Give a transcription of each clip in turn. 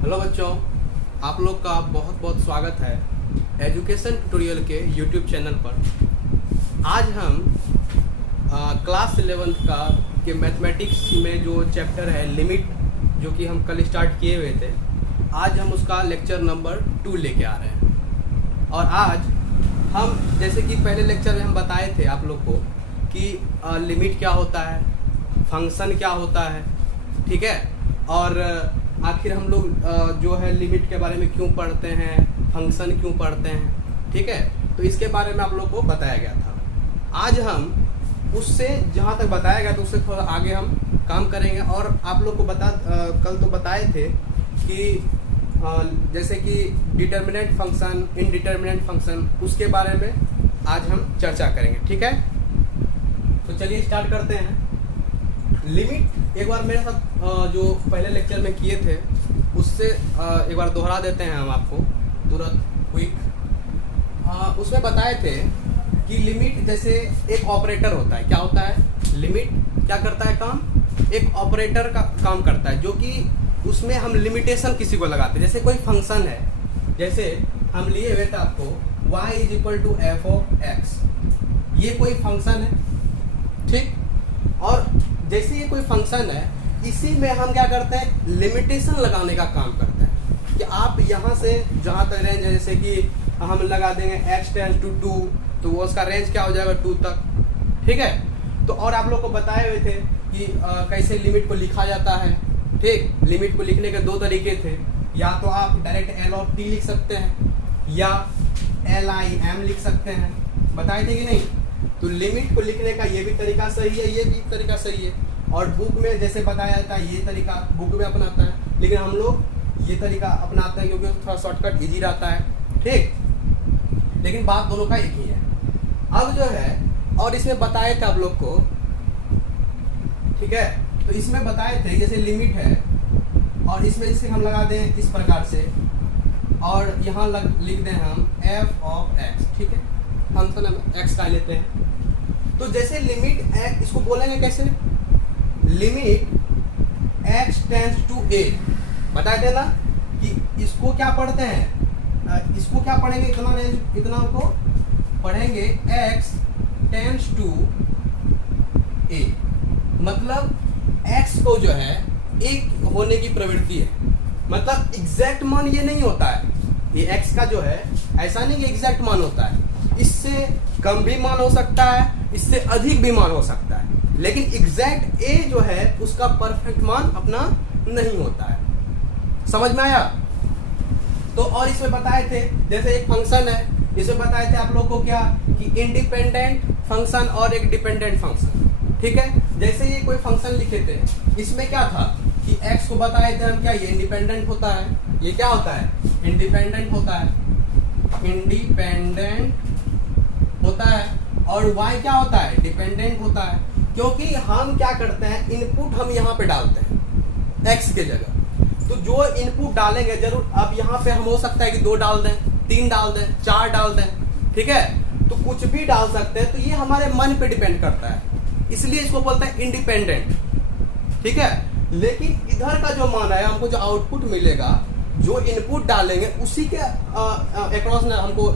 Hello बच्चों, आप लोग का बहुत बहुत स्वागत है एजुकेशन ट्यूटोरियल के यूट्यूब चैनल पर। आज हम क्लास 11th का के मैथमेटिक्स में जो चैप्टर है लिमिट, जो कि हम कल स्टार्ट किए हुए थे, आज हम उसका लेक्चर नंबर 2 लेके आ रहे हैं। और आज हम जैसे कि पहले लेक्चर में हम बताए थे आप लोग को कि लिमिट क्या होता है, फंक्शन क्या होता है, ठीक है, और आखिर हम लोग जो है लिमिट के बारे में क्यों पढ़ते हैं, फंक्शन क्यों पढ़ते हैं, ठीक है। तो इसके बारे में आप लोग को बताया गया था। आज हम उससे जहाँ तक बताया गया तो उससे थोड़ा आगे हम काम करेंगे। और आप लोग को कल तो बताए थे कि जैसे कि डिटर्मिनेंट फंक्शन, इनडिटर्मिनेंट फंक्शन, उसके बारे में आज हम चर्चा करेंगे, ठीक है। तो चलिए स्टार्ट करते हैं। लिमिट एक बार मेरे साथ जो पहले लेक्चर में किए थे उससे एक बार दोहरा देते हैं हम आपको तुरंत क्विक। उसमें बताए थे कि लिमिट जैसे एक ऑपरेटर होता है। क्या होता है? लिमिट क्या करता है काम? एक ऑपरेटर का काम करता है, जो कि उसमें हम लिमिटेशन किसी को लगाते हैं। जैसे कोई फंक्शन है, जैसे हम लिए हुए थे आपको y = f(x), ये कोई फंक्शन है, ठीक। और जैसे ये कोई फंक्शन है, इसी में हम क्या करते हैं, लिमिटेशन लगाने का काम करते हैं कि आप यहाँ से जहाँ तक रेंज है, जैसे कि हम लगा देंगे x → 2, तो वो उसका रेंज क्या हो जाएगा 2 तक, ठीक है। तो और आप लोग को बताए हुए थे कि कैसे लिमिट को लिखा जाता है, ठीक। लिमिट को लिखने के दो तरीके थे, या तो आप डायरेक्ट L(t) लिख सकते हैं या LIM लिख सकते हैं, बताए थे कि नहीं। तो लिमिट को लिखने का ये भी तरीका सही है, ये भी तरीका सही है। और बुक में जैसे बताया जाता है ये तरीका बुक में अपनाता है, लेकिन हम लोग ये तरीका अपनाते हैं क्योंकि थोड़ा शॉर्टकट इजी रहता है, ठीक। लेकिन बात दोनों का एक ही है। अब जो है, और इसमें बताए थे आप लोग को, ठीक है। तो इसमें बताए थे जैसे लिमिट है और इसमें जैसे हम लगा दें इस प्रकार से, और यहाँ लिख दें हम f(x), ठीक है। फंक्शन हम x का लेते हैं। तो जैसे लिमिट x, इसको बोलेंगे कैसे, लिमिट x → a। बताए थे ना कि इसको क्या पढ़ते हैं, इसको क्या पढ़ेंगे, इतना को पढ़ेंगे x → a। मतलब x को जो है एक होने की प्रवृत्ति है, मतलब एग्जैक्ट मान ये नहीं होता है। ये x का जो है ऐसा नहीं कि एग्जैक्ट मान होता है, इससे कम भी मान हो सकता है, इससे अधिक भी मान हो सकता है, लेकिन एग्जैक्ट a जो है उसका परफेक्ट मान अपना नहीं होता है। समझ में आया? तो और इसमें बताए थे जैसे एक फंक्शन है, इसमें बताए थे आप लोग को क्या कि इंडिपेंडेंट फंक्शन और एक डिपेंडेंट फंक्शन, ठीक है। जैसे ये कोई फंक्शन लिखे थे, इसमें क्या था कि x को बताए थे हम क्या, ये इंडिपेंडेंट होता है, ये क्या होता है, इंडिपेंडेंट होता है, इंडिपेंडेंट होता है। और y क्या होता है, डिपेंडेंट होता है, क्योंकि हम क्या करते हैं, इनपुट हम यहाँ पे डालते हैं x के जगह। तो जो इनपुट डालेंगे जरूर, अब यहाँ पे हम हो सकता है कि 2 डाल दें, 3 डाल दें, 4 डाल दें, ठीक है। तो कुछ भी डाल सकते हैं, तो ये हमारे मन पे डिपेंड करता है, इसलिए इसको बोलते हैं इंडिपेंडेंट, ठीक है। लेकिन इधर का जो मान है, हमको जो आउटपुट मिलेगा, जो इनपुट डालेंगे उसी के अक्रॉस ना हमको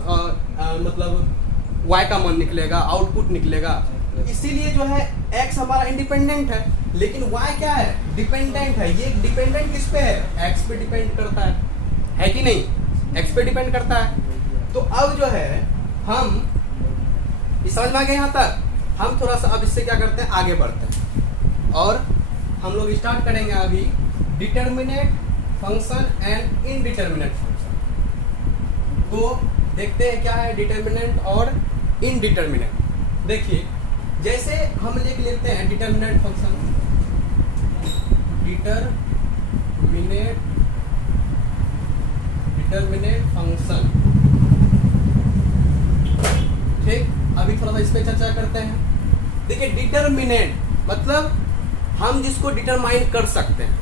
मतलब y का मान निकलेगा, आउटपुट निकलेगा। तो इसीलिए जो है x हमारा इंडिपेंडेंट है, लेकिन y क्या है, डिपेंडेंट है। ये डिपेंडेंट किस पे है, x पे डिपेंड करता है कि नहीं, x पे डिपेंड करता है। तो अब जो है हम समझ में आ गए यहाँ तक। हम थोड़ा सा अब इससे क्या करते हैं, आगे बढ़ते हैं और हम लोग स्टार्ट करेंगे अभी determinate function and indeterminate function. तो देखते हैं क्या है डिटर्मिनेंट और इनडिटर्मिनेंट। देखिए जैसे हम लिख लेते हैं डिटर्मिनेंट फंक्शन, डिटर्मिनेट फंक्शन, ठीक। अभी थोड़ा सा इस पे चर्चा करते हैं। देखिए डिटर्मिनेंट मतलब हम जिसको डिटरमाइन कर सकते हैं,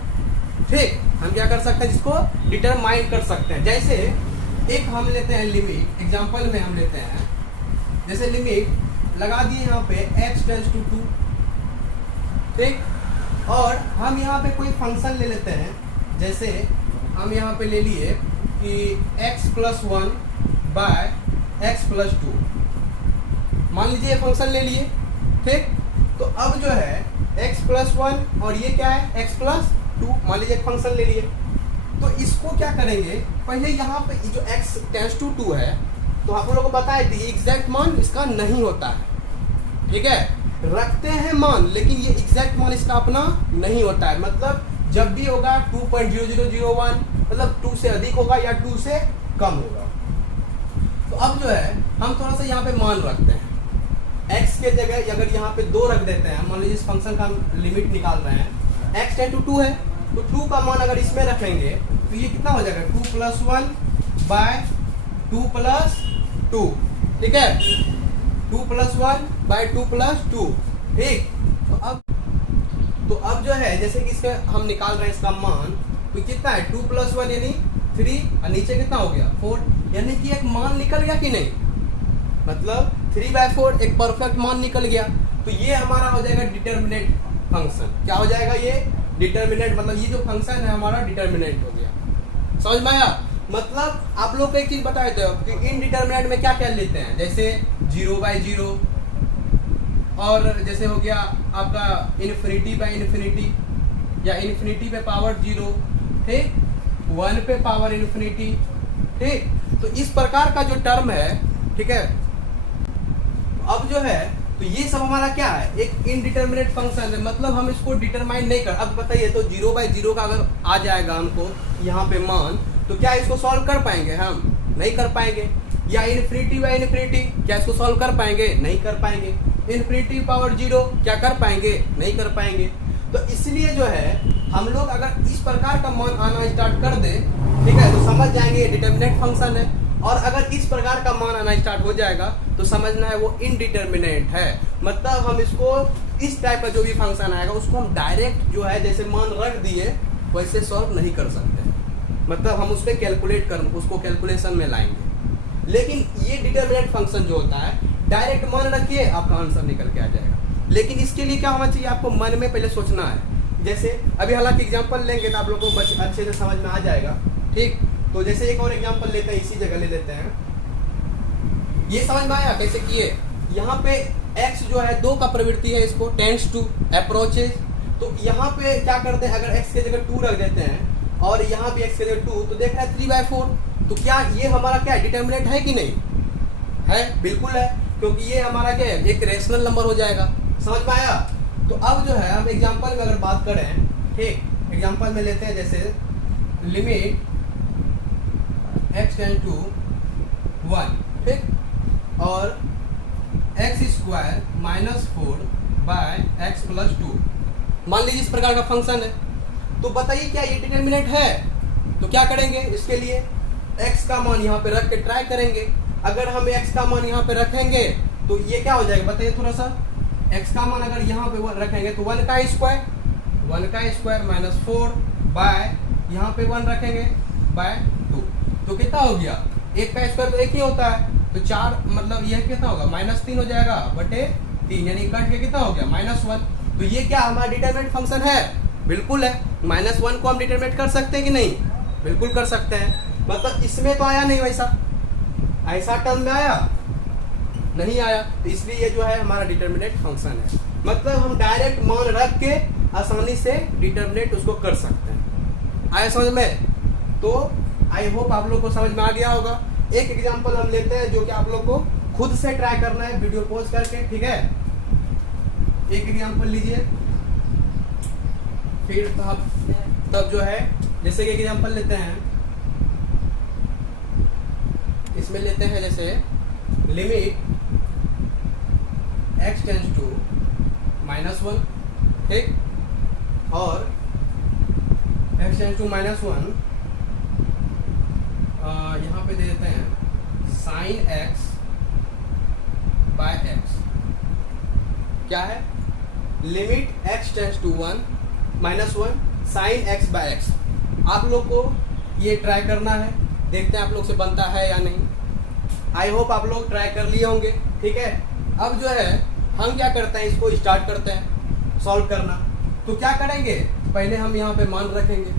ठीक। हम क्या कर सकते हैं, जिसको डिटरमाइन कर सकते हैं। जैसे एक हम लेते हैं लिमिट, एग्जांपल में हम लेते हैं, जैसे लिमिट लगा दिए यहाँ पे x → 2, ठीक। और हम यहाँ पे कोई फंक्शन ले लेते हैं, जैसे हम यहाँ पे ले लिए कि x+1 बाय x+2, मान लीजिए फंक्शन ले लिए, ठीक। तो अब जो है x+1 और ये क्या है x+2, मान लीजिए एक फंक्शन ले लिए। तो इसको क्या करेंगे, पहले यहाँ पे जो x टेंड्स टू 2 है, तो आप लोगों को बताए थे एग्जैक्ट मान इसका नहीं होता है, ठीक है। रखते हैं मान, लेकिन ये एग्जैक्ट मान इसका अपना नहीं होता है। मतलब जब भी होगा 2.0001, मतलब 2 से अधिक होगा या 2 से कम होगा। तो अब जो है हम थोड़ा सा यहाँ पे मान रखते हैं, x के जगह अगर यहाँ पे 2 रख देते हैं, मान लीजिए इस फंक्शन का हम लिमिट निकाल रहे हैं, x टेंड टू 2 है, तो 2 का मान अगर इसमें रखेंगे तो ये कितना हो जाएगा 2+1 बाय 2+2, ठीक है, 2+1 बाय 2+2, ठीक। तो अब जो है जैसे कि इसका हम निकाल रहे हैं इसका मान, तो कितना है 2+1 यानी 3 और नीचे कितना हो गया 4, यानी कि एक मान निकल गया कि नहीं, मतलब 3/4 एक परफेक्ट मान निकल गया। तो ये हमारा हो जाएगा डिटर्मिनेंट फंक्शन। क्या हो जाएगा ये डिटर्मिनेंट, मतलब ये जो फंक्शन है हमारा डिटर्मिनेंट हो गया। समझ में आया। मतलब आप लोग को एक चीज बताए थे कि इनडिटर्मिनेंट में क्या क्या लेते हैं, जैसे 0/0 और जैसे हो गया आपका इन्फिनिटी या इन्फिनिटी पे पावर 0, ठीक, 1 पे पावर इन्फिनिटी, ठीक। तो इस प्रकार का जो टर्म है, ठीक है। अब जो है तो ये सब हमारा क्या है, एक इनडिटर्मिनेट फंक्शन है, मतलब हम इसको डिटरमाइन नहीं कर। अब बताइए तो 0/0 का अगर आ जाएगा हमको यहाँ पे मान, तो क्या इसको सॉल्व कर पाएंगे हम, नहीं कर पाएंगे। या इन्फिनिटी क्या इसको सॉल्व कर पाएंगे, नहीं कर पाएंगे। इन्फिनिटी पावर 0 क्या कर पाएंगे, नहीं कर पाएंगे। तो इसलिए जो है हम लोग अगर इस प्रकार का मान आना स्टार्ट कर दे, ठीक है, तो समझ जाएंगे ये डिटर्मिनेट फंक्शन है। और अगर इस प्रकार का मान आना स्टार्ट हो जाएगा तो समझना है वो इनडिटर्मिनेट है। मतलब हम इसको इस टाइप का जो भी फंक्शन आएगा उसको हम डायरेक्ट जो है जैसे मान रख दिए वैसे सॉल्व नहीं कर सकते, मतलब हम उस पर कैलकुलेट कर उसको कैलकुलेशन में लाएंगे। लेकिन ये डिटर्मिनेट फंक्शन जो होता है डायरेक्ट मान रखिए आपका आंसर निकल के आ जाएगा। लेकिन इसके लिए क्या होना चाहिए, आपको मन में पहले सोचना है। जैसे अभी हालांकि एग्जांपल लेंगे तो आप लोगों को अच्छे से समझ में आ जाएगा, ठीक। तो जैसे एक और एग्जांपल लेते हैं, इसी जगह ले लेते हैं। ये समझ में आया कैसे किए। यहाँ पे x जो है 2 का प्रवृत्ति है, इसको टेंड्स टू अप्रोचेज। तो यहाँ पे क्या करते हैं, अगर x के जगह 2 रख देते हैं और यहाँ भी x के जगह 2, तो देख रहे हैं 3/4। तो क्या ये हमारा क्या डिटर्मिनेंट है कि नहीं है, बिल्कुल है, क्योंकि ये हमारा क्या है एक रेशनल नंबर हो जाएगा। समझ में आया। तो अब जो है हम एग्जांपल में अगर बात करें, ठीक, एग्जांपल में लेते हैं जैसे लिमिट x टेंड टू 1, ठीक, और x² -4 बाय x+2, मान लीजिए इस प्रकार का फंक्शन है। तो बताइए क्या ये डिटर्मिनेंट है। तो क्या करेंगे, इसके लिए x का मान यहाँ पे रख के ट्राई करेंगे। अगर हम x का मान यहाँ पे रखेंगे तो ये क्या हो जाएगा बताइए थोड़ा सा। x का मान अगर यहाँ पे रखेंगे तो 1 का स्क्वायर -4 बाय यहाँ पे 1 रखेंगे बाय 2, तो कितना हो गया, 1 का स्क्वायर तो 1 ही होता है, तो 4 मतलब यह कितना होगा -3 हो जाएगा बटे 3, यानी कट के कितना हो गया -1। तो ये क्या हमारा डिटरमिनेंट फंक्शन है, बिल्कुल है। -1 को हम डिटरमिनेट कर सकते हैं कि नहीं, बिल्कुल कर सकते हैं। मतलब इसमें तो आया नहीं वैसा, ऐसा टर्म में आया नहीं आया, तो इसलिए ये जो है हमारा डिटरमिनेंट फंक्शन है। मतलब हम डायरेक्ट मान रख के आसानी से डिटरमिनेट उसको कर सकते हैं। आया समझ में। तो आई होप आप लोग को समझ में आ गया होगा। एक एग्जांपल हम लेते हैं जो कि आप लोग को खुद से ट्राई करना है वीडियो पॉज करके, ठीक है। एक एग्जांपल लीजिए, फिर तब जो है जैसे कि एग्जांपल लेते हैं, इसमें लेते हैं जैसे लिमिट x टेंड्स टू -1, ठीक, और x टेंड्स टू -1 यहाँ पे दे देते हैं sin x बाय x। क्या है, limit x tends to 1 sin x by x। आप लोग को ये ट्राई करना है, देखते हैं आप लोग से बनता है या नहीं। आई होप आप लोग ट्राई कर लिए होंगे, ठीक है। अब जो है हम क्या करते हैं, इसको स्टार्ट करते हैं सॉल्व करना। तो क्या करेंगे, पहले हम यहाँ पे मान रखेंगे।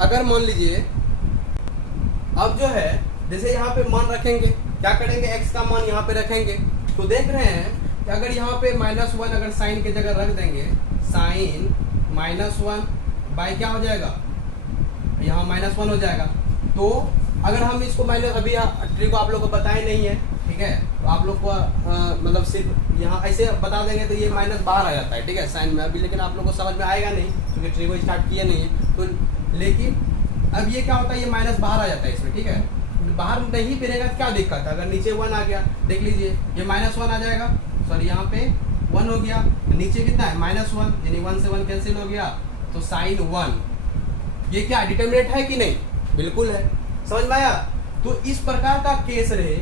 अगर मान लीजिए अब जो है जैसे यहाँ पे मान रखेंगे, क्या करेंगे, x का मान यहाँ पे रखेंगे, तो देख रहे हैं कि अगर यहाँ पे -1 अगर साइन की जगह रख देंगे, साइन -1 बाय क्या हो जाएगा, यहाँ -1 हो जाएगा। तो अगर हम इसको माइनस, अभी ट्रिक को आप लोग को बताया नहीं है, ठीक है, तो आप लोग को मतलब सिर्फ यहाँ ऐसे बता देंगे तो ये माइनस बाहर आ जाता है, ठीक है, साइन में अभी, लेकिन आप लोग को समझ में आएगा नहीं क्योंकि ट्रिक को स्टार्ट किया नहीं है। तो लेकिन अब ये क्या होता है, ये माइनस बाहर आ जाता है इसमें, ठीक है, बाहर नहीं फिरेगा क्या दिक्कत है, अगर नीचे 1 आ गया, देख लीजिए ये -1 आ जाएगा, सॉरी यहाँ पे 1 हो गया, नीचे कितना है -1, यानी 1 से 1 कैंसिल हो गया, तो साइन 1, ये क्या डिटर्मिनेंट है कि नहीं, बिल्कुल है, समझ में आया। तो इस प्रकार का केस रहे,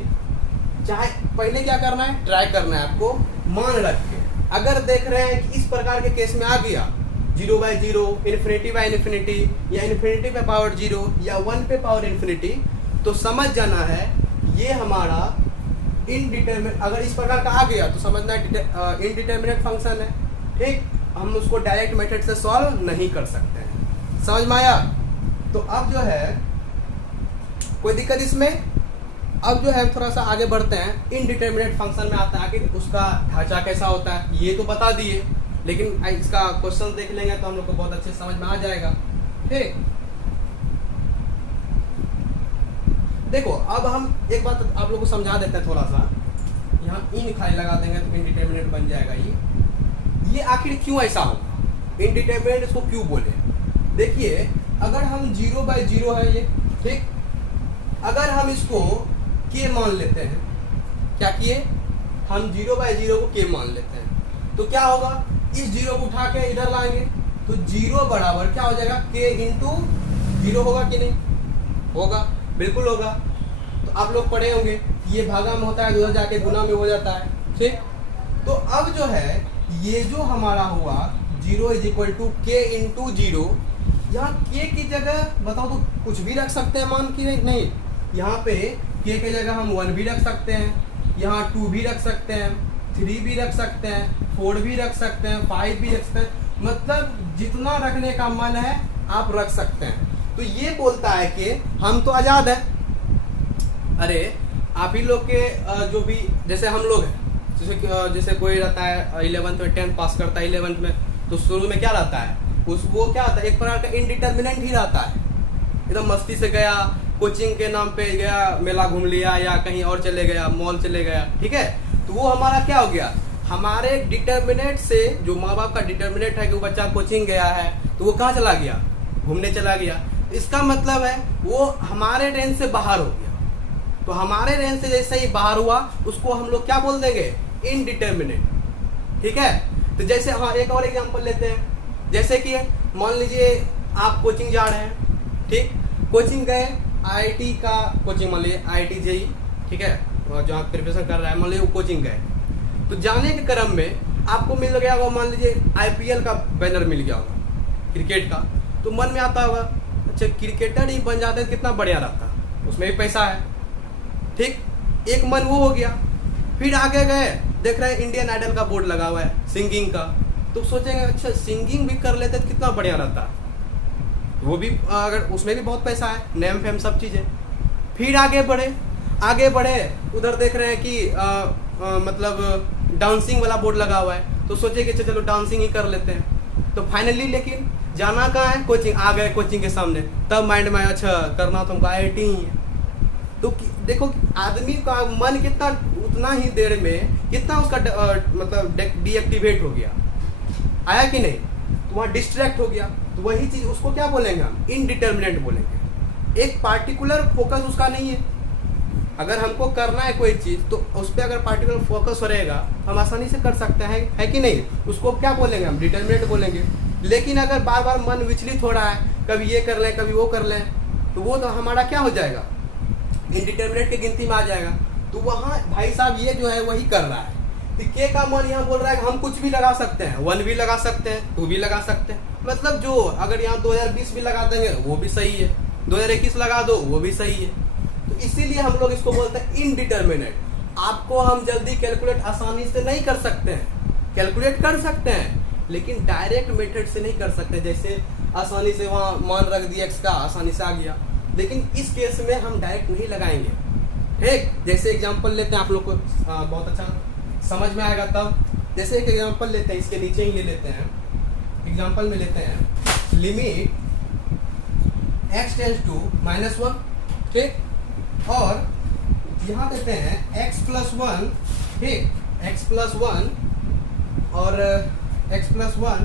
चाहे पहले क्या करना है, ट्राई करना है आपको मान रख के, अगर देख रहे हैं कि इस प्रकार के केस में आ गया 0/0, ∞/∞, या ∞ पे पावर 0 या 1 पे पावर ∞, तो समझ जाना है ये हमारा इनडिटर्मिनेट, अगर इस प्रकार का आ गया तो समझना इनडिटर्मिनेट फंक्शन है, ठीक, हम उसको डायरेक्ट मेथड से सॉल्व नहीं कर सकते हैं, समझ में आया। तो अब जो है कोई दिक्कत इसमें, अब जो है थोड़ा सा आगे बढ़ते हैं, इनडिटर्मिनेट फंक्शन में आता है कि उसका ढांचा कैसा होता है, ये तो बता दिए, लेकिन इसका क्वेश्चन देख लेंगे तो हम लोग को बहुत अच्छे समझ में आ जाएगा, ठीक। देखो अब हम एक बात आप लोग को समझा देते हैं थोड़ा सा, यहाँ इन खाली लगा देंगे तो इनडिटर्मिनेट बन जाएगा। ये आखिर क्यों ऐसा होगा, इनडिटर्मिनेट इसको क्यों बोले, देखिए अगर हम 0/0 है ये, ठीक, अगर हम इसको k मान लेते हैं, क्या किए हम 0/0 को k मान लेते हैं, तो क्या होगा, इस 0 को उठा के इधर लाएंगे तो 0 बराबर क्या हो जाएगा, k इंटू 0 होगा कि नहीं, होगा, बिल्कुल होगा। तो आप लोग पढ़े होंगे ये भागा में होता है, उधर जाके गुना में हो जाता है, ठीक। तो अब जो है ये जो हमारा हुआ 0 = k इंटू 0, यहाँ k की जगह बताओ तो कुछ भी रख सकते हैं मान की, नहीं, यहाँ पे k की जगह हम 1 भी रख सकते हैं, यहाँ 2 भी रख सकते हैं, 3 भी रख सकते हैं, 4 भी रख सकते हैं, 5 भी रख सकते हैं, मतलब जितना रखने का मन है आप रख सकते हैं। तो ये बोलता है कि हम तो आजाद है, अरे आप ही लोग के जो भी, जैसे हम लोग हैं, जैसे कोई रहता है 11th में 10th पास करता है 11th में, तो शुरू में क्या रहता है, वो क्या होता है, एक प्रकार का इनडिटर्मिनेंट ही रहता है, एकदम मस्ती से गया, कोचिंग के नाम पे गया, मेला घूम लिया या कहीं और चले गया, मॉल चले गया, ठीक है, तो वो हमारा क्या हो गया, हमारे डिटर्मिनेंट से, जो माँ बाप का डिटर्मिनेंट है कि वो बच्चा कोचिंग गया है तो वो कहाँ चला गया, घूमने चला गया, इसका मतलब है वो हमारे रेंज से बाहर हो गया। तो हमारे रेंज से जैसे ही बाहर हुआ उसको हम लोग क्या बोल देंगे, इनडिटर्मिनेट, ठीक है। तो जैसे हाँ एक और एग्जांपल लेते हैं, जैसे कि मान लीजिए आप कोचिंग जा रहे हैं, ठीक, कोचिंग गए, IIT का कोचिंग, मान लीजिए IIT JEE, ठीक है, और जहाँ प्रिपरेशन कर रहा है, मान लीजिए वो कोचिंग गए, तो जाने के क्रम में आपको मिल गया होगा, मान लीजिए IPL का बैनर मिल गया होगा क्रिकेट का, तो मन में आता होगा अच्छा क्रिकेटर ही बन जाते कितना बढ़िया रहता, उसमें भी पैसा है, ठीक, एक मन वो हो गया। फिर आगे गए, देख रहे हैं इंडियन आइडल का बोर्ड लगा हुआ है सिंगिंग का, तो सोचेंगे अच्छा सिंगिंग भी कर लेते तो कितना बढ़िया रहता, वो भी अगर उसमें भी बहुत पैसा है, नेम फेम सब चीज़ें। फिर आगे बढ़े उधर देख रहे हैं कि मतलब डांसिंग वाला बोर्ड लगा हुआ है, तो सोचे कि अच्छा चलो डांसिंग ही कर लेते हैं। तो फाइनली लेकिन जाना कहाँ है, कोचिंग, आ गए कोचिंग के सामने, तब माइंड में अच्छा करना तो हमको IIT ही है। तो देखो आदमी का मन कितना, उतना ही देर में कितना उसका मतलब डीएक्टिवेट हो गया, आया कि नहीं, तो वहाँ डिस्ट्रैक्ट हो गया। तो वही चीज़ उसको क्या बोलेंगे हम, इनडिटर्मिनेट बोलेंगे, एक पार्टिकुलर फोकस उसका नहीं है। अगर हमको करना है कोई चीज़ तो उस पर अगर पार्टिकुलर फोकस रहेगा हम आसानी से कर सकते हैं, है कि नहीं, उसको क्या बोलेंगे हम, डिटर्मिनेट बोलेंगे। लेकिन अगर बार बार मन विचलित हो रहा है, कभी ये कर लें कभी वो कर लें, तो वो तो हमारा क्या हो जाएगा, इनडिटर्मिनेट की गिनती में आ जाएगा। तो वहाँ भाई साहब ये जो है वही कर रहा है कि के का मन यहाँ बोल रहा है कि हम कुछ भी लगा सकते हैं, 1 भी लगा सकते हैं, 2 भी लगा सकते हैं, मतलब जो अगर यहाँ 2020 भी लगा देंगे वो भी सही है, 2021 लगा दो वो भी सही है। तो इसीलिए हम लोग इसको बोलते हैं इनडिटर्मिनेट। आपको हम जल्दी कैलकुलेट आसानी से नहीं कर सकते हैं, कैलकुलेट कर सकते हैं लेकिन डायरेक्ट मेथड से नहीं कर सकते। जैसे आसानी से वहाँ मान रख दिया x का, आसानी से आ गया, लेकिन इस केस में हम डायरेक्ट नहीं लगाएंगे। ठीक, जैसे एग्जांपल लेते हैं, आप लोग को बहुत अच्छा समझ में आएगा तब। जैसे एक एग्जांपल लेते हैं, इसके नीचे ही ले लेते हैं, एग्जांपल में लेते हैं लिमिट x टेंस टू -1, ठीक, और यहाँ देते हैं x+1, ठीक, x+1 और x+1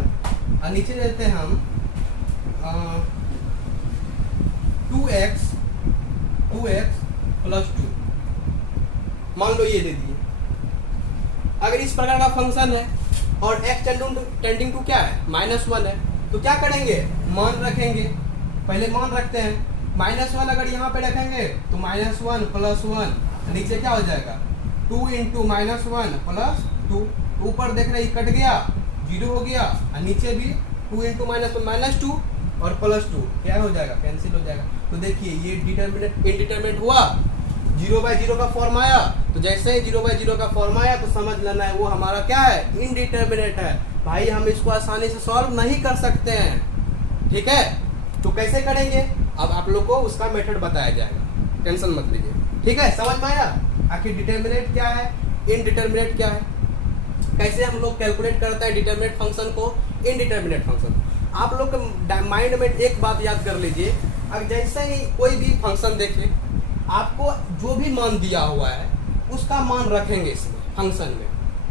और नीचे देते हैं हम 2x + 2, मान लो ये दे दिए। अगर इस प्रकार का फंक्शन है और x टेंडिंग टू क्या है, -1 है, तो क्या करेंगे, मान रखेंगे। पहले मान रखते हैं, -1 अगर यहाँ पे रखेंगे तो -1 + 1, नीचे क्या हो जाएगा, 2 × -1 + 2, ऊपर देख रहे कट गया, 0 हो गया, और नीचे भी 2 × -1 -2 और +2 क्या हो जाएगा, कैंसिल हो जाएगा। तो देखिए ये डिटरमिनेंट इनडिटरमिनेंट हुआ, 0/0 का फॉर्म आया, तो जैसे ही 0/0 का फॉर्म आया तो समझ लेना है वो हमारा क्या है, इनडिटरमिनेट है। भाई हम इसको आसानी से सॉल्व नहीं कर सकते हैं, ठीक है। तो कैसे करेंगे, अब आप लोग को उसका मेथड बताया जाएगा, टेंशन मत लीजिए, ठीक है। समझ में आया आखिर डिटरमिनेट क्या है, इनडिटरमिनेट क्या है, कैसे हम लोग कैलकुलेट करते हैं डिटरमिनेट फंक्शन को, इनडिटरमिनेट फंक्शन। आप लोग के माइंड में एक बात याद कर लीजिए, अब जैसे ही कोई भी फंक्शन देखें, आपको जो भी मान दिया हुआ है उसका मान रखेंगे इसमें फंक्शन में।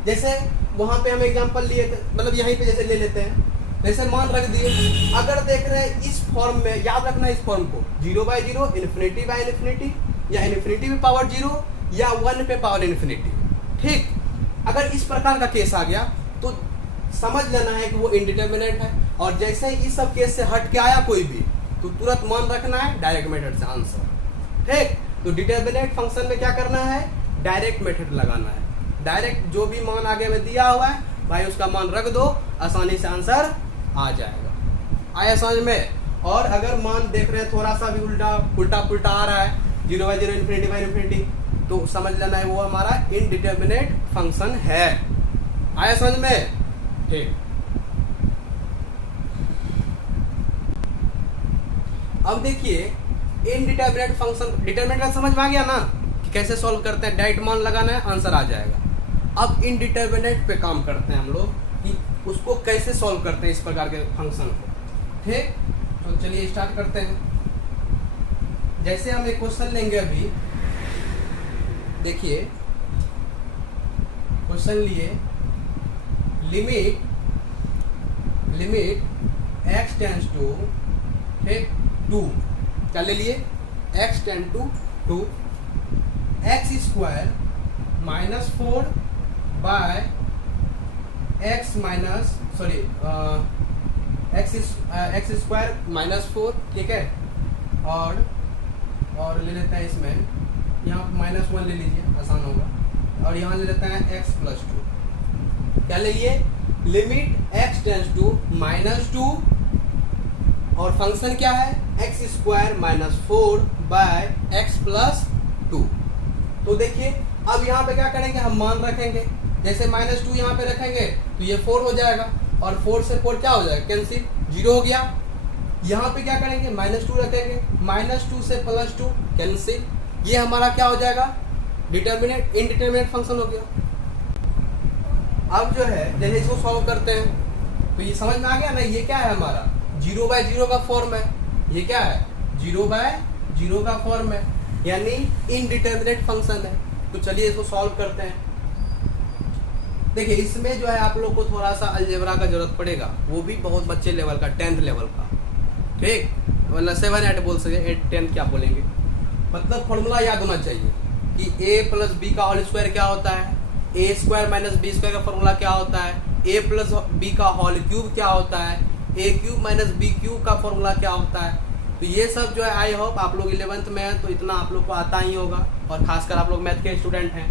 जैसे वहाँ पे हम एग्जांपल लिए थे, मतलब यहीं पे जैसे ले लेते हैं, जैसे मान रख दिए, अगर देख रहे हैं इस फॉर्म में, याद रखना इस फॉर्म को, 0/0, ∞/∞, या ∞ पे पावर 0 या 1 पे पावर ∞, ठीक। अगर इस प्रकार का केस आ गया तो समझ लेना है कि वो इनडिटरमिनेट है, और जैसे ही इस सब केस से हट के आया कोई भी, तो तुरंत मान रखना है डायरेक्ट मेथड से आंसर, ठीक। तो डिटरमिनेट फंक्शन में क्या करना है, डायरेक्ट मेथड लगाना है। डायरेक्ट जो भी मान आगे में दिया हुआ है भाई उसका मान रख दो, आसानी से आंसर आ जाएगा। आया समझ में। और अगर मान देख रहे हैं थोड़ा सा भी उल्टा पुल्टा आ रहा है, 0/0, ∞/∞, तो समझ लेना है वो हमारा इनडिटरमिनेट फंक्शन है। आया समझ में, ठीक। अब देखिए इनडिटरमिनेट फंक्शन, डिटरमिनेट समझ में आ गया ना कि कैसे सॉल्व करते हैं, डायरेक्ट मान लगाना है आंसर आ जाएगा। अब इनडिटरमिनेट पे काम करते हैं हम लोग कि उसको कैसे सॉल्व करते हैं इस प्रकार के फंक्शन को, ठीक। तो चलिए स्टार्ट करते हैं। जैसे हम एक क्वेश्चन लेंगे, अभी देखिए क्वेश्चन लिए, लिमिट x टेंस टू, ठीक, 2, क्या ले लिए, x tends to 2, x² -4 by x -4, ठीक है। और ले लेते हैं इसमें, यहाँ -1 ले लीजिए आसान होगा, और यहाँ ले लेते हैं x + 2, क्या ले लिए, लिमिट x टेंस टू -2 और फंक्शन क्या है, x² -4 बाय x + 2। तो देखिए अब यहाँ पे क्या करेंगे, हम मान रखेंगे, जैसे -2 यहाँ पे रखेंगे तो ये 4 हो जाएगा, और 4 से 4 क्या हो जाएगा, कैंसिल, 0 हो गया। यहाँ पे क्या करेंगे, -2 रखेंगे, -2 से +2 कैंसिल, ये हमारा क्या हो जाएगा, डिटरमिनेट इनडिटरमिनेट फंक्शन हो गया। अब जो है जैसे इसको सॉल्व करते हैं तो ये समझ में आ गया ना, ये क्या है हमारा 0/0 का फॉर्म है, ये क्या है 0/0 का फॉर्म है, यानी इनडिटरमिनेट फंक्शन है। तो चलिए इसको सॉल्व करते हैं। देखिए इसमें जो है आप लोग को थोड़ा सा अलजेब्रा का जरूरत पड़ेगा, वो भी बहुत बच्चे लेवल का, 10th लेवल का, ठीक, वरना 7 8 बोल सके, 8 10 क्या बोलेंगे। मतलब फॉर्मूला याद होना चाहिए कि a + b का होल स्क्वायर क्या होता है, a² - b² का फॉर्मूला क्या होता है, a + b का होल क्यूब क्या होता है, a³ - b³ का फॉर्मूला क्या होता है। तो ये सब जो है आई होप आप लोग 11th में है तो इतना आप लोग को आता ही होगा, और खासकर आप लोग मैथ के स्टूडेंट हैं,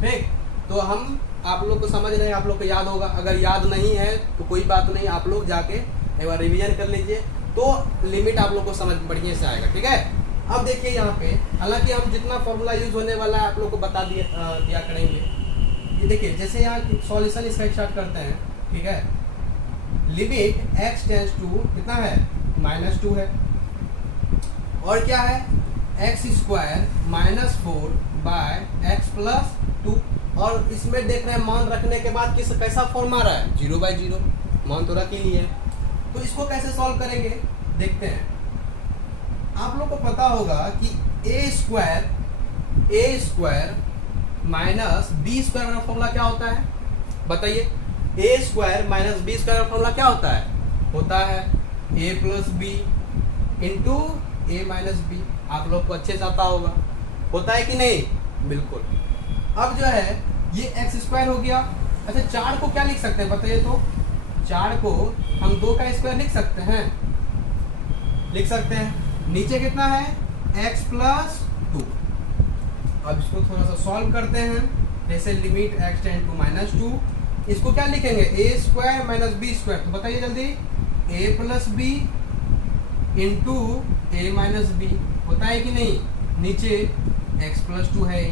ठीक। तो हम आप लोग को समझ रहे हैं, आप लोग को याद होगा। अगर याद नहीं है तो कोई बात नहीं, आप लोग जाके एक बार रिवीजन कर लीजिए, तो लिमिट आप लोग को समझ बढ़िया से आएगा, ठीक है। अब देखिए यहाँ पे, हालांकि हम जितना फॉर्मूला यूज होने वाला है आप लोग को बता दिया करेंगे। ये देखिए जैसे यहाँ सॉल्यूशन इसका स्टार्ट करते हैं, ठीक है। लिमिट x टेंस टू कितना है, -2 है, और क्या है x square minus 4 by x plus 2। और इसमें देख रहे हैं मान रखने के बाद किस कैसा फॉर्म आ रहा है 0/0, मान तो रख ही लिए। तो इसको कैसे सॉल्व करेंगे देखते हैं। आप लोग को पता होगा कि ए स्क्वायर माइनस बी स्क्वायर का फॉर्मूला क्या होता है, बताइए। ए स्क्वायर माइनस बी स्क्वायर का फॉर्मूला क्या होता है ए plus b into a minus B. आप लोग को अच्छे से आता होता है कि नहीं, बिल्कुल। अब जो है ये एक्स स्क्वायर हो गया। अच्छा 4 को क्या लिख सकते हैं बताइए, तो 4 को हम 2 का स्क्वायर लिख सकते हैं। नीचे कितना है x प्लस 2। अब इसको थोड़ा सा सॉल्व करते हैं, जैसे limit x tend to minus 2। इसको क्या लिखेंगे a square minus b square. तो बताइए जल्दी, a plus b into a minus b होता है कि नहीं, नीचे x प्लस 2 है।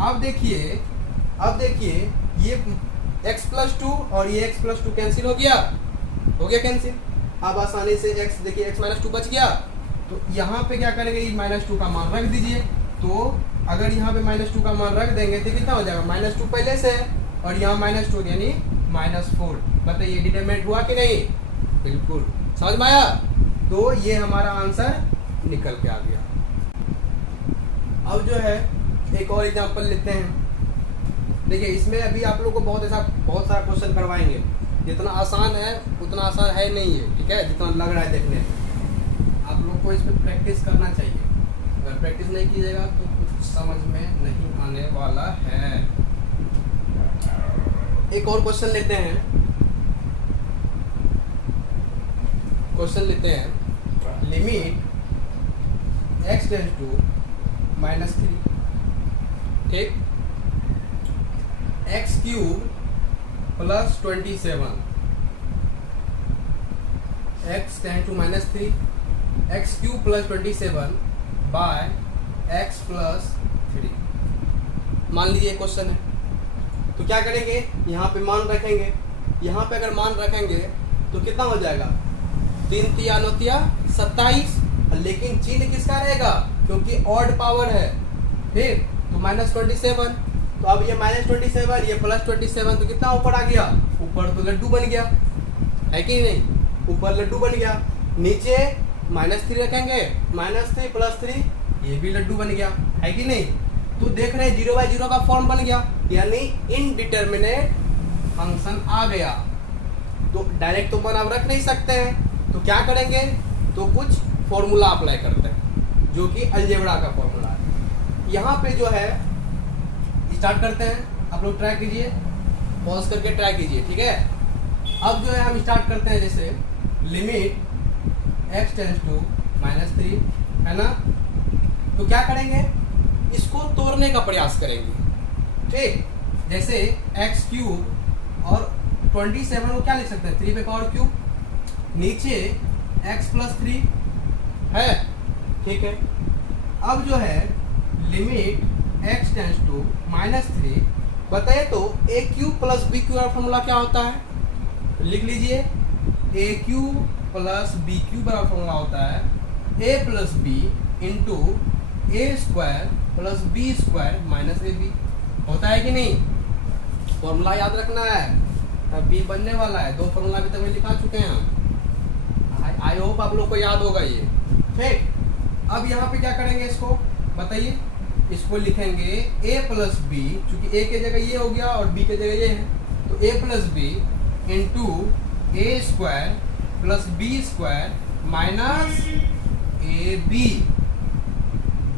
अब देखिए ये x प्लस 2 और ये x प्लस 2 कैंसिल हो गया कैंसिल। अब आसानी से x देखिए x माइनस 2 बच गया। तो यहाँ पे क्या करेंगे, ये माइनस 2 का मान रख दीजिए। तो अगर यहाँ पे माइनस 2 का मान रख देंगे तो कितना हो जाएगा, माइनस 2 पहले से है और यहाँ माइनस 2 यानी माइनस 4। बताइए डिटरमिनेंट हुआ कि नहीं, बिल्कुल समझ में आया। तो ये हमारा आंसर निकल के आ गया। अब जो है एक और एग्जांपल लेते हैं। देखिए इसमें अभी आप लोग को बहुत सारा क्वेश्चन करवाएंगे। जितना आसान है उतना आसान है नहीं है, ठीक है, जितना लग रहा है देखने में। आप लोग को इस पर प्रैक्टिस करना चाहिए। अगर प्रैक्टिस नहीं कीजिएगा तो कुछ समझ में नहीं आने वाला है। एक और क्वेश्चन लेते हैं। लिमिट x टेंड्स टू -3, ठीक, x cube plus 27, x tends to -3, x cube plus 27 by x plus 3। मान लीजिए क्वेश्चन है, तो क्या करेंगे, यहाँ पे मान रखेंगे। यहाँ पे अगर मान रखेंगे तो कितना हो जाएगा, 3 तिया 9 तिया 27, लेकिन चिन्ह किसका रहेगा, क्योंकि ऑड पावर है, ठीक। तो -27, तो अब ये -27 ये +27, तो कितना ऊपर आ गया, ऊपर तो लड्डू बन गया, है कि नहीं, ऊपर लड्डू बन गया। नीचे -3 रखेंगे, -3 + 3 ये भी लड्डू बन गया, है कि नहीं। तो देख रहे हैं 0/0 का फॉर्म बन गया, यानी इनडिटरमिनेट फंक्शन आ गया। तो डायरेक्ट तो मान आप रख नहीं सकते हैं, तो क्या करेंगे, तो कुछ फॉर्मूला अप्लाई करते हैं जो कि अलजेब्रा का फॉर्मूला है। यहाँ पे जो है स्टार्ट करते हैं, आप लोग ट्राई कीजिए, पॉज करके ट्राई कीजिए, ठीक है। अब जो है हम स्टार्ट करते हैं, जैसे लिमिट x टेंड्स टू -3 है ना। तो क्या करेंगे, इसको तोड़ने का प्रयास करेंगे, ठीक। जैसे x क्यूब और 27 को क्या लिख सकते हैं, 3 पे पावर क्यूब, नीचे x प्लस 3 है, ठीक है। अब जो है लिमिट x टेंड्स टू -3, बताइए तो a cube plus b cube का फॉर्मूला क्या होता है, तो लिख लीजिए a cube plus b cube का फॉर्मूला होता है a plus b into a square plus b square minus ab, होता है कि नहीं। फॉर्मूला याद रखना है, अब b बनने वाला है। 2 फॉर्मूला अभी तक में लिखा चुके हैं हम, आई होप आप लोग को याद होगा ये, ठीक। अब यहाँ पे क्या करेंगे, इसको बताइए, इसको लिखेंगे a प्लस बी, चूंकि a के जगह ये हो गया और b के जगह ये है, तो a plus b into a square plus b square minus ab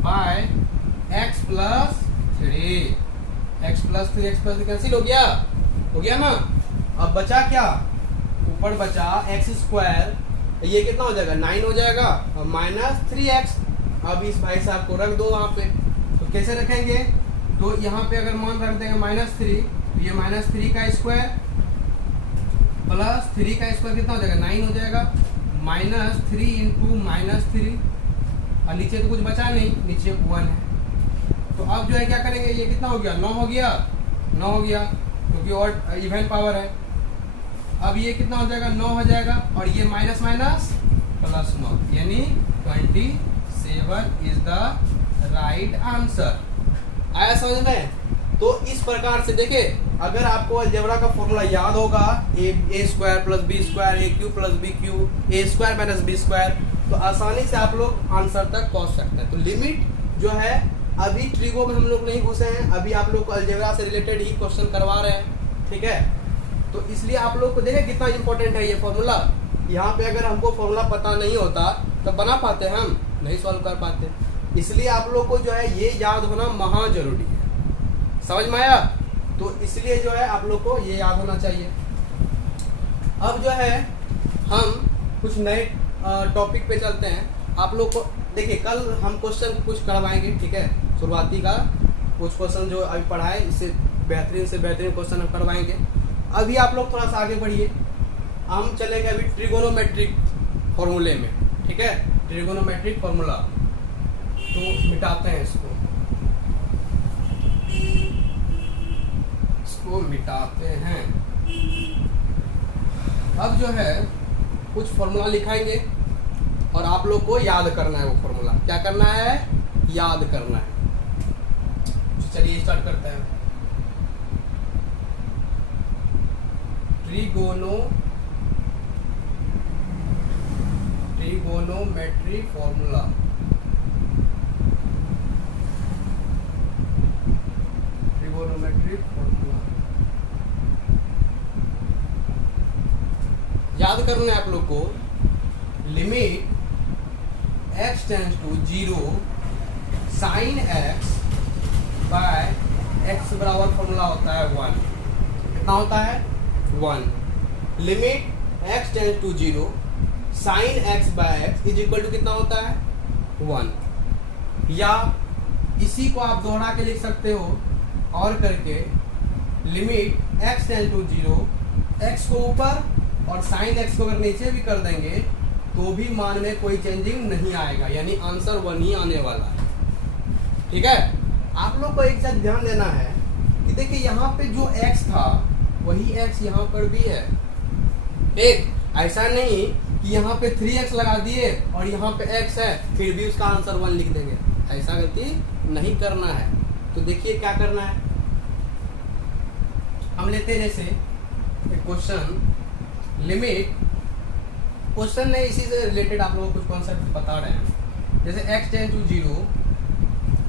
by x plus 3। x plus 3 cancel हो गया ना। अब बचा क्या, ऊपर बचा x स्क्वायर, ये कितना हो जाएगा, 9 हो जाएगा, और -3x। अब इस भाई साहब को रख दो वहाँ पे, तो कैसे रखेंगे, तो यहाँ पे अगर मान रख देंगे -3, तो ये -3 का स्क्वायर प्लस 3 का स्क्वायर कितना हो जाएगा, 9 हो जाएगा, -3 इंटू -3, और नीचे तो कुछ बचा नहीं, नीचे 1 है। तो अब जो है क्या करेंगे, ये कितना हो गया, 9 हो गया, क्योंकि और इवन पावर है। अब ये कितना हो जाएगा, 9 हो जाएगा, और ये माइनस प्लस 9 यानी 27 11 इज द राइट आंसर। आया समझ में? तो इस प्रकार से देखिए, अगर आपको अलजेब्रा का फॉर्मूला याद होगा, ए स्क्वायर प्लस बी स्क्वायर, ए क्यू प्लस बी क्यू, ए स्क्वायर माइनस बी स्क्वायर, तो आसानी से आप लोग आंसर तक पहुंच सकते हैं। तो लिमिट जो है, अभी ट्रिगो में हम लोग नहीं घुसे हैं, अभी आप लोग को अलजेब्रा से रिलेटेड ही क्वेश्चन करवा रहे हैं, ठीक है। तो इसलिए आप लोग को देखें कितना इंपॉर्टेंट है ये फॉर्मूला। यहाँ पे अगर हमको फॉर्मूला पता नहीं होता तो बना पाते, हम नहीं सॉल्व कर पाते। इसलिए आप लोग को जो है ये याद होना महा जरूरी है। समझ में आया? तो इसलिए जो है आप लोग को ये याद होना चाहिए। अब जो है हम कुछ नए टॉपिक पे चलते हैं। आप लोग को देखिए, कल हम क्वेश्चन कुछ करवाएंगे, ठीक है। शुरुआती का कुछ क्वेश्चन जो अभी पढ़ाए, इससे बेहतरीन से बेहतरीन क्वेश्चन हम करवाएंगे। अभी आप लोग थोड़ा सा आगे बढ़िए, हम चलेंगे अभी ट्रिगोनोमेट्रिक फॉर्मूले में, ठीक है। ट्रिगोनोमेट्रिक फॉर्मूला, तो मिटाते हैं इसको मिटाते हैं। अब जो है कुछ फॉर्मूला लिखाएंगे और आप लोग को याद करना है। वो फॉर्मूला क्या करना है? याद करना है। चलिए स्टार्ट करते हैं। Trigonometry formula. ट्रिगोनोमेट्री फॉर्मूला याद करना है आप लोग को। Limit x tends to 0 sine x by x बराबर फॉर्मूला होता है 1। कितना होता है? 1। Limit x tends to 0 sine x by x is equal to कितना होता है? 1। या इसी को आप दोहरा के लिख सकते हो और करके, limit x tends to 0, x को ऊपर और साइन x को अगर नीचे भी कर देंगे तो भी मान में कोई चेंजिंग नहीं आएगा, यानी आंसर 1 ही आने वाला है, ठीक है। आप लोग को एक चीज ध्यान देना है कि देखिए, यहाँ पे जो x था वही x यहाँ पर भी है, ठीक। ऐसा नहीं कि यहाँ पे 3x लगा दिए और यहाँ पे x है फिर भी उसका आंसर 1 लिख देंगे, ऐसा गलती नहीं करना है। तो देखिए क्या करना है, हम लेते हैं जैसे एक क्वेश्चन, लिमिट, क्वेश्चन ने इसी से रिलेटेड आप लोगों को कुछ कॉन्सेप्ट बता रहे हैं। जैसे x tend to 0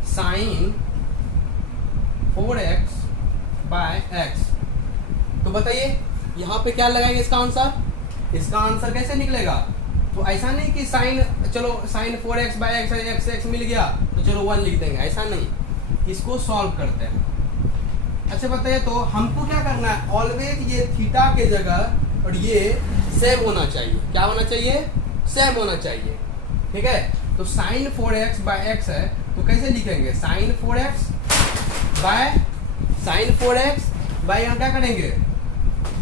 sine 4x by x, तो बताइए यहाँ पे क्या लगाएंगे इसका आंसर? इसका आंसर कैसे निकलेगा? तो ऐसा नहीं कि साइन, चलो sine 4x by x, x मिल गया तो चलो 1 लिख देंगे, ऐसा नहीं। इसको सॉल्व करते हैं। अच्छा बताइए, तो हमको क्या करना है? ऑलवेज ये थीटा के जगह और ये सेम होना चाहिए। क्या होना चाहिए? सेम होना चाहिए, ठीक है। तो साइन 4x बाय x है, तो कैसे लिखेंगे? साइन 4x बाय हम क्या करेंगे?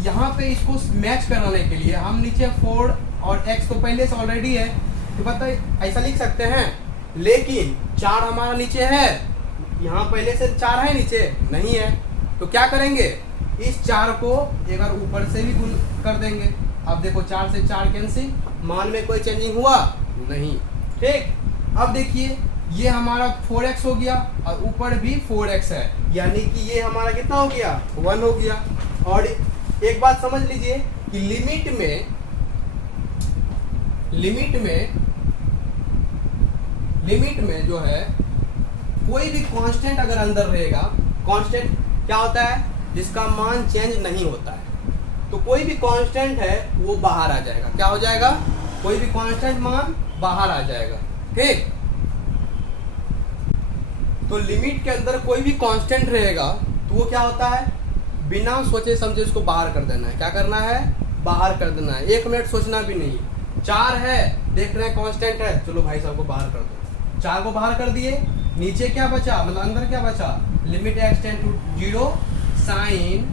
यहाँ पे इसको मैच कराने के लिए हम नीचे 4 और x तो पहले से ऑलरेडी है, तो बताइए ऐसा लिख सकते हैं। लेकिन 4 हमारा नीचे है, यहाँ पहले से 4 है, नीचे नहीं है, तो क्या करेंगे? इस 4 को एक बार ऊपर से भी गुण कर देंगे। अब देखो 4 से 4 कैंसिल, मान में कोई चेंजिंग हुआ नहीं, ठीक। अब देखिए ये हमारा 4x हो गया और ऊपर भी 4x है, यानी कि ये हमारा कितना हो गया? 1 हो गया। और एक बात समझ लीजिए कि लिमिट में जो है कोई भी कांस्टेंट अगर अंदर रहेगा, कांस्टेंट क्या होता है? जिसका मान चेंज नहीं होता है। तो कोई भी कांस्टेंट है वो बाहर आ जाएगा। क्या हो जाएगा? कोई भी कांस्टेंट मान बाहर आ जाएगा, ठीक। तो लिमिट के अंदर कोई भी कांस्टेंट रहेगा तो वो क्या होता है? बिना सोचे समझे उसको बाहर कर देना है। क्या करना है? बाहर कर देना है। 1 मिनट सोचना भी नहीं। 4 है, देख रहे हैं कांस्टेंट है, चलो भाई साहब को बाहर कर दो। 4 को बाहर कर दिए, नीचे क्या बचा? मतलब अंदर क्या बचा? Limit x tend to 0 sine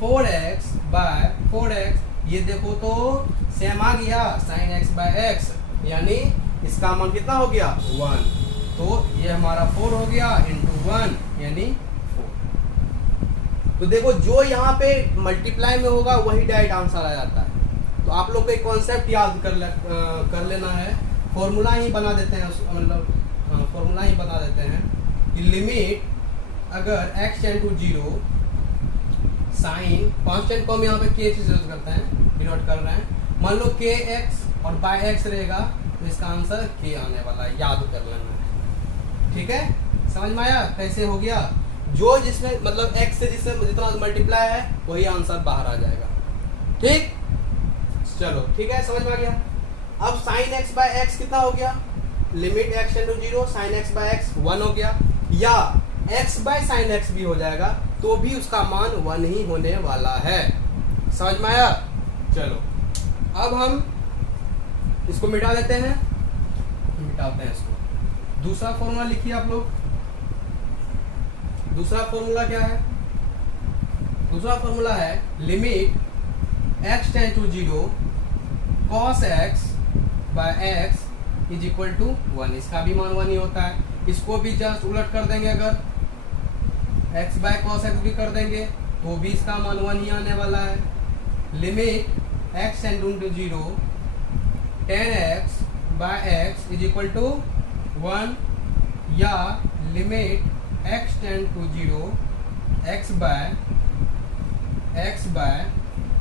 4x by 4x, ये देखो तो सेम आ गया, साइन x बाय x, यानी इसका मान कितना हो गया? 1। तो ये हमारा 4 हो गया इंटू 1 यानी 4। तो देखो जो यहाँ पे मल्टीप्लाई में होगा वही डायरेक्ट आंसर आ जाता है। तो आप लोग को एक कॉन्सेप्ट याद कर लेना है, फॉर्मूला ही बना देते हैं, मतलब फॉर्मूला ही बता देते हैं कि लिमिट अगर x tend to 0 sine constant को हम यहाँ पे k से यूज करते हैं, डिनोट कर रहे हैं। मान लो kx और बाय x रहेगा तो इसका आंसर k आने वाला है, याद कर लेना है। ठीक है, समझ में आया कैसे हो गया? जो जिसमें मतलब x से जिससे जितना मल्टीप्लाई है वही आंसर बाहर आ जाएगा। ठीक, चलो ठीक है, समझ में आ गया। अब साइन x बाय x कितना हो गया? Limit x tend to 0 sine x by x 1 हो गया, या x बाय साइन x भी हो जाएगा तो भी उसका मान 1 ही होने वाला है। समझ में आया? चलो अब हम इसको मिटा देते हैं, मिटाते हैं इसको। दूसरा फॉर्मूला लिखिए आप लोग। दूसरा फॉर्मूला क्या है? दूसरा फॉर्मूला है limit x tend to 0 cos x by x is equal to 1। इसका भी मान 1 ही होता है। इसको भी जस्ट उलट कर देंगे, अगर x बाय cos x भी कर देंगे तो भी इसका मान 1 ही आने वाला है। Limit x tend to 0 tan x by x is equal to 1, या limit x tend to 0 x by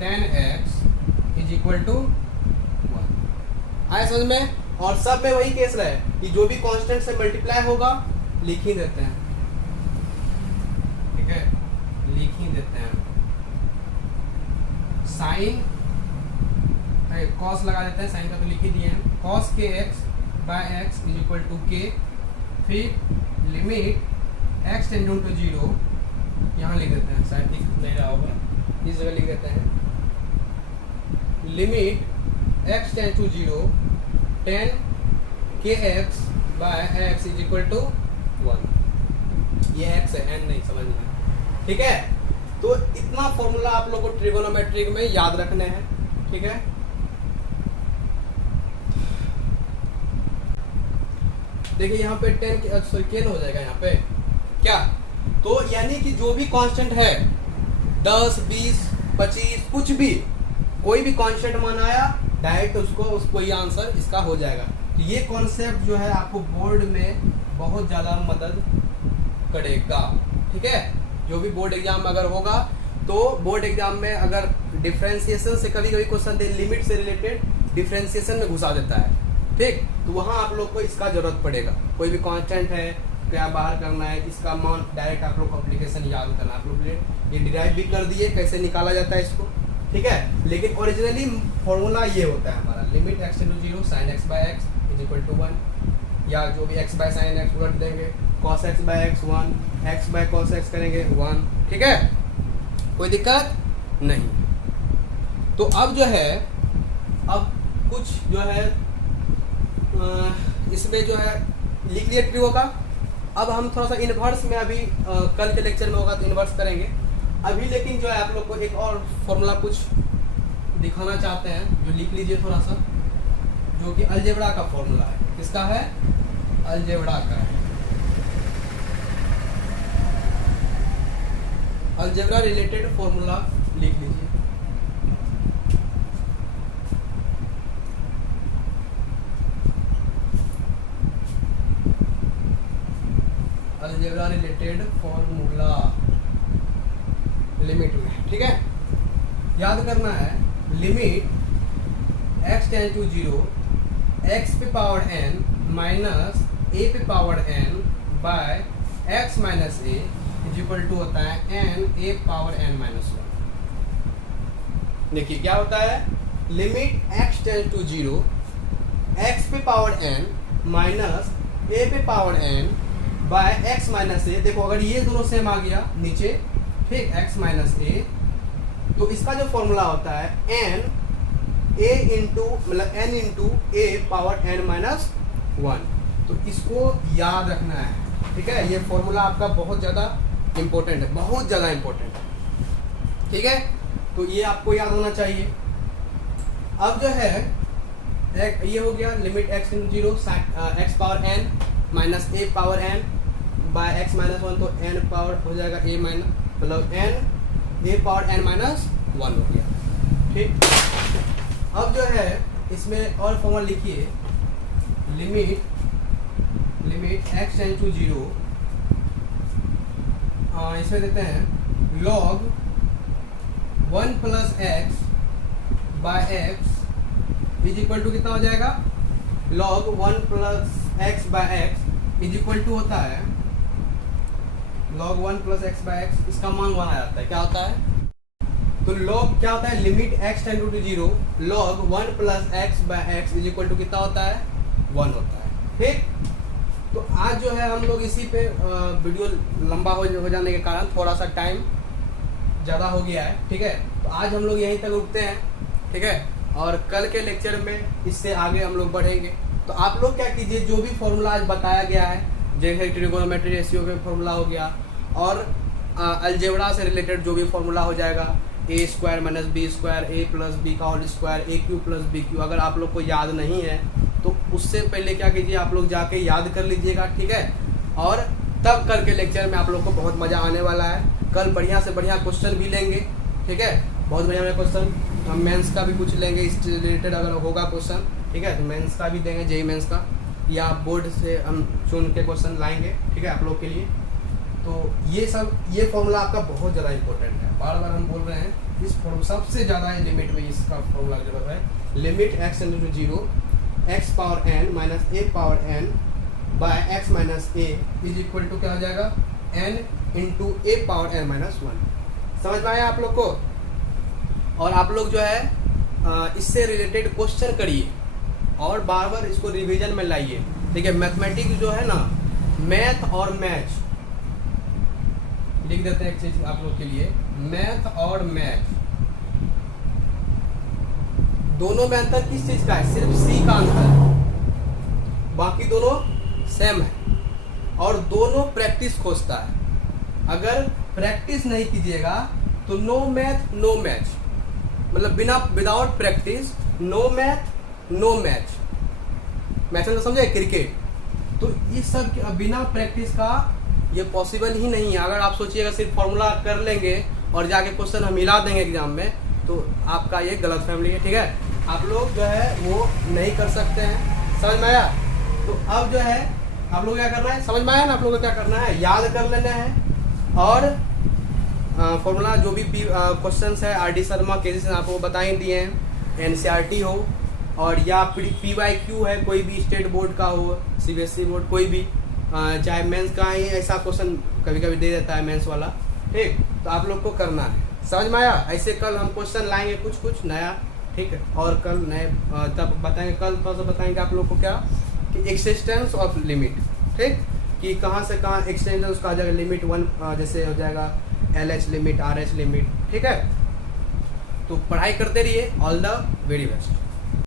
tan x is equal to 1। आया समझ में? और सब में वही केस रहे कि जो भी कांस्टेंट से मल्टीप्लाई होगा लिख ही देते हैं। ठीक है, लिख ही देते हैं। साइन कॉस लगा देते हैं, साइन का तो लिख ही दिए हैं। Cos k x by x is equal to k, फिर लिमिट एक्स टेंडिंग टू 0 यहाँ लिख देते हैं, शायद दिख नहीं रहा होगा, इस जगह लिख देते हैं। Limit x tend to 0 10 k x by x is equal to 1। ये एक्स है, एन नहीं, समझ में? ठीक है, तो इतना फॉर्मूला आप लोगों को ट्रिगोनोमेट्रिक में याद रखने हैं। ठीक है, देखिए यहाँ पे 10 सॉरी केन हो जाएगा यहाँ पे क्या, तो यानी कि जो भी कांस्टेंट है 10 20 25 कुछ भी, कोई भी कांस्टेंट मान आया डायरेक्ट उसको ये आंसर इसका हो जाएगा। तो ये कॉन्सेप्ट जो है आपको बोर्ड में बहुत ज़्यादा मदद करेगा। ठीक है, जो भी बोर्ड एग्जाम में अगर होगा तो बोर्ड एग्जाम में अगर डिफरेंशिएशन से कभी कभी क्वेश्चन दे, लिमिट से रिलेटेड डिफरेंशिएशन में घुसा देता है, ठीक, तो वहाँ आप लोग को इसका जरूरत पड़ेगा। कोई भी कांस्टेंट है क्या बाहर करना है, इसका मान डायरेक्ट आप लोग को एप्लीकेशन याद करना। आप लोग ये डिराइव भी कर दिए कैसे निकाला जाता है इसको, ठीक है, लेकिन ओरिजिनली फॉर्मूला ये होता है हमारा, limit x tend to 0 sine x by x is equal to 1, या जो भी एक्स बाय साइन एक्स उलट देंगे, cos x by x 1, x by cos x करेंगे 1। ठीक है, कोई दिक्कत नहीं। तो अब जो है, अब कुछ जो है इसमें जो है लिख लिया ट्रिगो का। अब हम थोड़ा सा इनवर्स में अभी कल के लेक्चर में होगा तो इनवर्स करेंगे अभी, लेकिन जो है आप लोग को एक और फॉर्मूला कुछ दिखाना चाहते हैं, जो लिख लीजिए थोड़ा सा, जो कि अलजेब्रा का फॉर्मूला है। किसका है? अलजेब्रा का है। अलजेब्रा रिलेटेड फॉर्मूला लिख लीजिए। अलजेब्रा रिलेटेड फॉर्मूला लिमिट में, ठीक है, याद करना है। Limit x tend to 0 x पे पावर n माइनस ए पे power n by x minus a is equal to होता है n a power n minus 1। देखिए क्या होता है, limit x tend to 0 x पे पावर n माइनस ए पे power n by x minus a. देखो अगर ये दोनों सेम आ गया नीचे, ठीक, एक्स माइनस ए, तो इसका जो फॉर्मूला होता है n a इंटू मतलब n इंटू ए पावर n माइनस 1। तो इसको याद रखना है, ठीक है। ये फॉर्मूला आपका बहुत ज़्यादा इंपॉर्टेंट है, बहुत ज़्यादा इंपॉर्टेंट है, ठीक है। तो ये आपको याद होना चाहिए। अब जो है ये हो गया limit x into 0 x power n minus a power n by x minus 1, तो n पावर हो जाएगा a माइनस मतलब n a power n minus 1 हो गया, ठीक। अब जो है इसमें और फॉर्मूला लिखिए, limit limit x tend to 0, इसमें देते हैं log 1 plus x by x is equal to कितना हो जाएगा, log 1 plus x by x is equal to होता है log 1 plus x by x, इसका मान 1 आ जाता है। क्या होता है, तो log क्या होता है, limit x tend to 0 log 1 plus x by x is equal to कितना होता है, 1 होता है। ठीक, तो आज जो है हम लोग इसी पे वीडियो लंबा हो जाने के कारण थोड़ा सा टाइम ज़्यादा हो गया है। ठीक है, तो आज हम लोग यहीं तक रुकते हैं। ठीक है, और कल के लेक्चर में इससे आगे हम लोग बढ़ेंगे। तो आप लोग क्या कीजिए, जो भी फॉर्मूला आज बताया गया है, जैसे ट्रिगोनोमेट्री रेशियो का फॉर्मूला हो गया और अलजेब्रा से रिलेटेड जो भी फॉर्मूला हो जाएगा, ए स्क्वायर माइनस बी स्क्वायर, ए प्लस बी का होल स्क्वायर, ए क्यू प्लस बी क्यू, अगर आप लोग को याद नहीं है तो उससे पहले क्या कीजिए, आप लोग जाके याद कर लीजिएगा। ठीक है, और तब कल के लेक्चर में आप लोग को बहुत मज़ा आने वाला है। कल बढ़िया से बढ़िया क्वेश्चन भी लेंगे। ठीक है, बहुत बढ़िया क्वेश्चन, हम मेंस का भी कुछ लेंगे इस रिलेटेड अगर होगा क्वेश्चन। ठीक है, तो मेंस का भी देंगे, जेई मेंस का, या बोर्ड से हम चुन के क्वेश्चन लाएंगे। ठीक है, आप लोग के लिए। तो ये फॉर्मूला आपका बहुत ज़्यादा इंपॉर्टेंट है, बार बार हम बोल रहे हैं। इस फॉर्मूला सबसे ज़्यादा लिमिट में इसका फॉर्मूला जरूरत है। Limit x tend to 0 x power n minus a power n by x minus a is equal to क्या हो जाएगा, n into a power n minus 1। समझ में आया आप लोग को? और आप लोग जो है इससे रिलेटेड क्वेश्चन करिए और बार बार इसको रिवीजन में लाइए। ठीक है, मैथमेटिक्स जो है ना, मैथ और मैच लिख देते हैं एक चीज आप लोग के लिए, मैथ और मैथ दोनों में अंतर किस चीज का है, सिर्फ सी का अंतर है, बाकी दोनों सेम है और दोनों प्रैक्टिस खोजता है। अगर प्रैक्टिस नहीं कीजिएगा तो नो मैथ नो मैच, मतलब without practice no math no match. Match तो समझे, क्रिकेट, तो ये सब बिना प्रैक्टिस का ये पॉसिबल ही नहीं है। अगर आप सोचिएगा सिर्फ फॉर्मूला कर लेंगे और जाके क्वेश्चन हम मिला देंगे एग्जाम में, तो आपका ये गलत फैमिली है। ठीक है, आप लोग जो है वो नहीं कर सकते हैं। समझ में आया? तो अब जो है आप लोग क्या करना है, समझ में आया ना? आप लोगों को क्या करना है, याद कर लेना है और फॉर्मूला जो भी क्वेश्चन है RD शर्मा के से आपको बता ही दिए हैं, NCERT हो और या PYQ है, कोई भी स्टेट बोर्ड का हो, CBSE बोर्ड, कोई भी, चाहे मेंस का ही ऐसा क्वेश्चन कभी कभी दे देता है मेंस वाला। ठीक, तो आप लोग को करना है। समझ में आया? ऐसे कल हम क्वेश्चन लाएंगे कुछ नया। ठीक है, और कल नए तब बताएंगे, कल तो बताएंगे आप लोग को क्या, कि एक्सिस्टेंस ऑफ लिमिट। ठीक, कि कहाँ से कहाँ एक्सटेंशन उसका आ जाएगा, लिमिट 1 जैसे हो जाएगा LH लिमिट, RH लिमिट। ठीक है, तो पढ़ाई करते रहिए। All the very best.